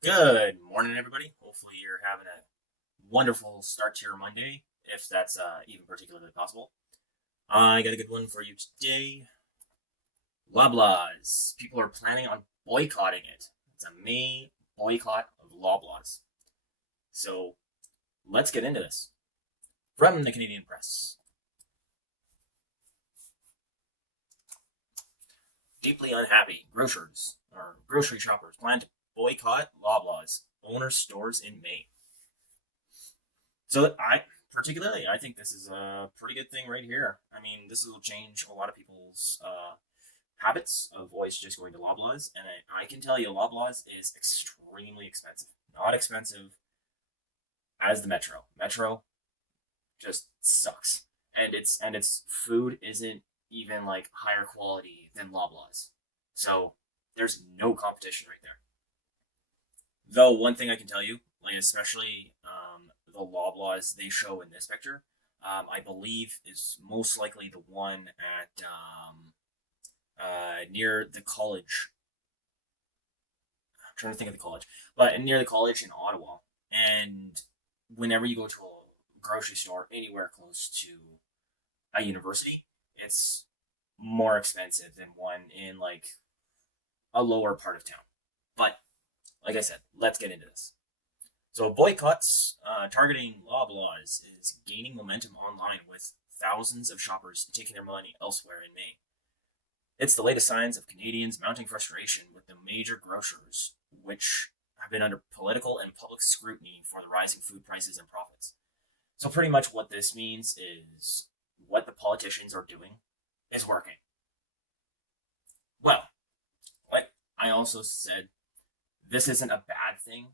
Good morning, everybody. Hopefully, you're having a wonderful start to your Monday, if that's even particularly possible. I got a good one for you today. Loblaws. People are planning on boycotting it. It's a May boycott of Loblaws. So, let's get into this. From the Canadian Press. Deeply unhappy grocers or grocery shoppers plan to boycott Loblaws owner stores in May. So I think this is a pretty good thing right here. I mean, this will change a lot of people's habits of always just going to Loblaws, and I can tell you, Loblaws is extremely expensive. Not expensive as the Metro. Metro just sucks, and its food isn't even like higher quality than Loblaws. So there's no competition right there. Though one thing I can tell you, like especially the Loblaws they show in this picture, I believe is most likely the one at near the college. I'm trying to think of the college, but near the college in Ottawa. And whenever you go to a grocery store anywhere close to a university, it's more expensive than one in like a lower part of town. But like I said, let's get into this. So boycotts targeting Loblaws is gaining momentum online with thousands of shoppers taking their money elsewhere in May. It's the latest signs of Canadians' mounting frustration with the major grocers, which have been under political and public scrutiny for the rising food prices and profits. So pretty much what this means is what the politicians are doing is working. Well, like I also said, this isn't a bad thing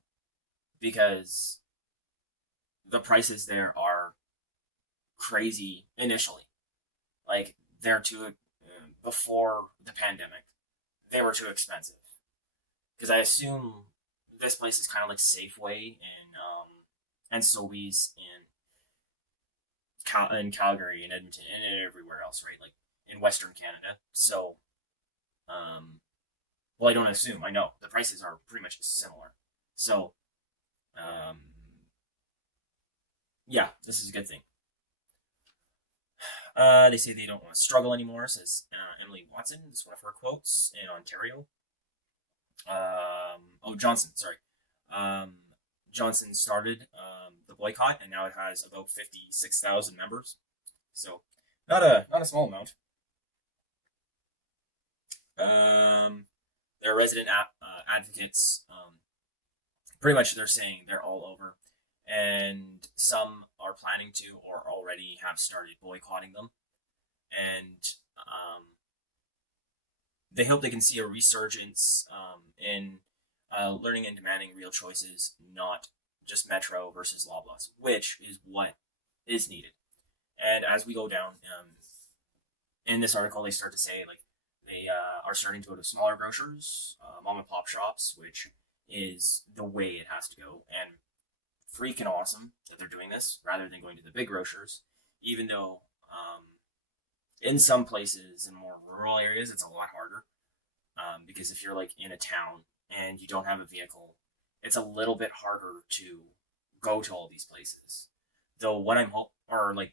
because the prices there are crazy initially. Like they're too before the pandemic, they were too expensive. Because I assume this place is kind of like Safeway and Sobeys in Calgary and Edmonton and everywhere else, right? Like in Western Canada. So, well, I don't assume. I know the prices are pretty much similar. So, um, yeah, this is a good thing. They say they don't want to struggle anymore, says Emily Watson. This is one of her quotes in Ontario. Johnson, sorry. Um, Johnson started the boycott, and now it has about 56,000 members. So, not a small amount. Their resident advocates, pretty much they're saying they're all over, and some are planning to or already have started boycotting them, and they hope they can see a resurgence in learning and demanding real choices, not just Metro versus Loblaws, which is what is needed. And as we go down in this article, they start to say like they are starting to go to smaller grocers, mom and pop shops, which is the way it has to go. And freaking awesome that they're doing this rather than going to the big grocers, even though in some places in more rural areas it's a lot harder because if you're like in a town and you don't have a vehicle, it's a little bit harder to go to all these places. Though what I'm hope or like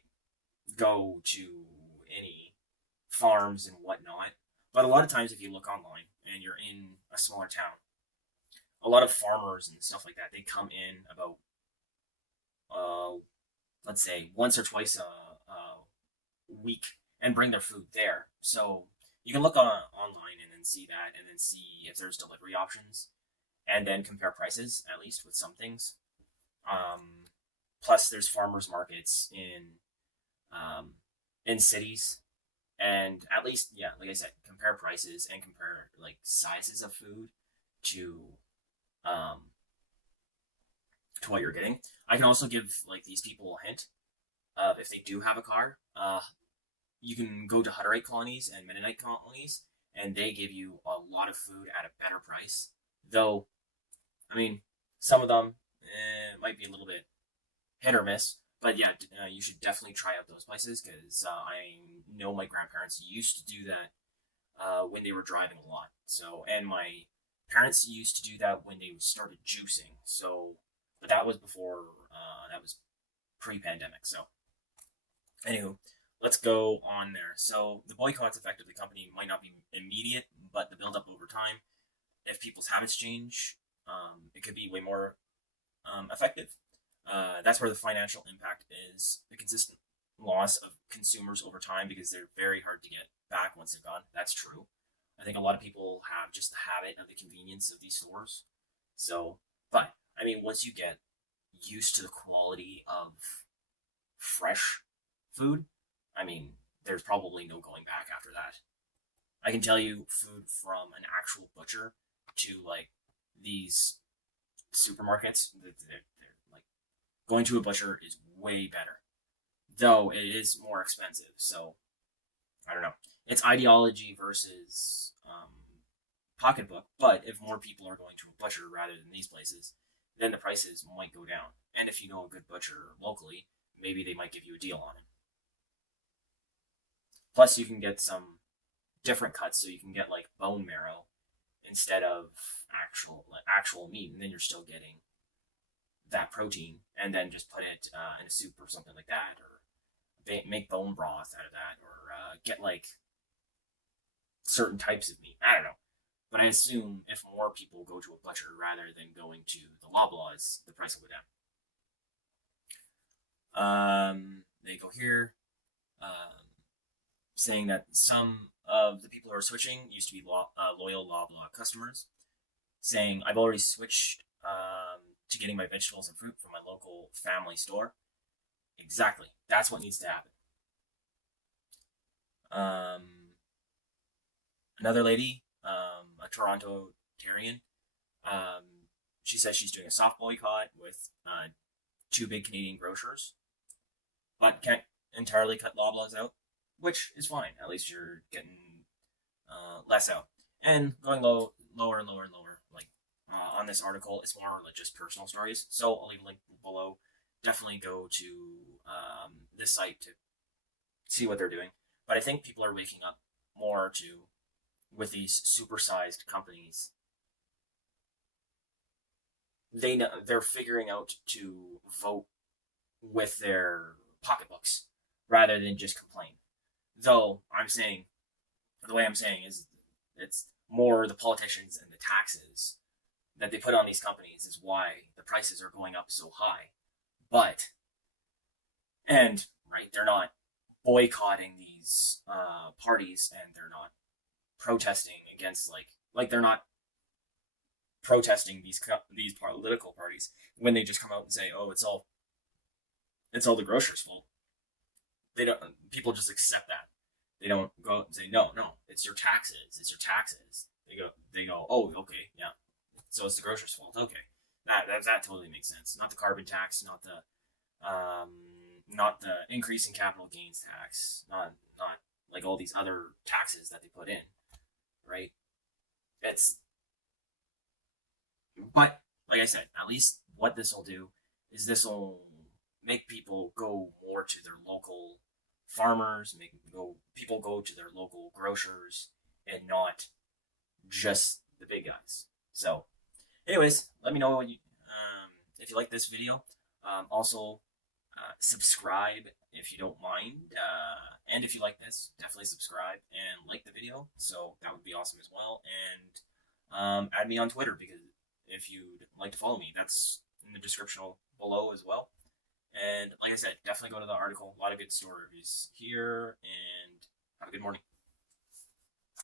go to any farms and whatnot. But a lot of times, if you look online and you're in a smaller town, a lot of farmers and stuff like that, they come in about, uh, let's say, once or twice a week and bring their food there. So you can look online and then see that and then see if there's delivery options and then compare prices, at least with some things. Um, Plus, there's farmers markets um, in cities, and at least yeah, like I said, compare prices and compare like sizes of food to um, to what you're getting. I can also give like these people a hint of if they do have a car, you can go to Hutterite colonies and Mennonite colonies, and they give you a lot of food at a better price. Though, I mean, some of them might be a little bit hit or miss. But yeah, you should definitely try out those places because I know my grandparents used to do that when they were driving a lot. So, and my Parents used to do that when they started juicing. So, but that was before. That was pre-pandemic. So, anywho, let's go on there. So the boycott's affected the company might not be immediate, but the build up over time, if people's habits change, it could be way more effective. That's where the financial impact is the consistent loss of consumers over time because they're very hard to get back once they're gone. That's true. I think a lot of people have just the habit of the convenience of these stores. So, but I mean, once you get used to the quality of fresh food, I mean, there's probably no going back after that. I can tell you food from an actual butcher to like these supermarkets, they're like going to a butcher is way better, though it is more expensive. So I don't know. It's ideology versus pocketbook. But if more people are going to a butcher rather than these places, then the prices might go down. And if you know a good butcher locally, maybe they might give you a deal on it. Plus, you can get some different cuts, so you can get like bone marrow instead of actual meat, and then you're still getting that protein, and then just put it in a soup or something like that, or make bone broth out of that, or get like certain types of meat. I don't know, but I assume if more people go to a butcher rather than going to the Loblaws, the price will go down. They go here. Saying that some of the people who are switching used to be loyal Loblaw customers, saying, I've already switched to getting my vegetables and fruit from my local family store. Exactly. That's what needs to happen. Another lady, a Toronto Tarian, she says she's doing a soft boycott with two big Canadian grocers, but can't entirely cut Loblaws out, which is fine. At least you're getting less out. And going lower and lower and lower. Like on this article, it's more like just personal stories. So I'll leave a link below. Definitely go to this site to see what they're doing. But I think people are waking up more to with these supersized companies. They're figuring out to vote with their pocketbooks rather than just complain. Though the way I'm saying is it's more the politicians and the taxes that they put on these companies is why the prices are going up so high. But, and, right, they're not boycotting these parties, and they're not protesting against, like they're not protesting these political parties when they just come out and say, oh, it's all the grocer's fault. They don't. People just accept that. They don't go out and say, no, it's your taxes. It's your taxes. They go, oh, okay, yeah. So it's the grocer's fault. Okay, that totally makes sense. Not the carbon tax, not the increase in capital gains tax, not like all these other taxes that they put in, right? But like I said, at least what this will do is this will make people go more to their local farmers, make people go to their local grocers, and not just the big guys. So, anyways, let me know if you like this video. Also, subscribe if you don't mind, and if you like this, definitely subscribe and like the video. So that would be awesome as well. And add me on Twitter because if you'd like to follow me, that's in the description below as well. And like I said, definitely go to the article. A lot of good stories here, and have a good morning.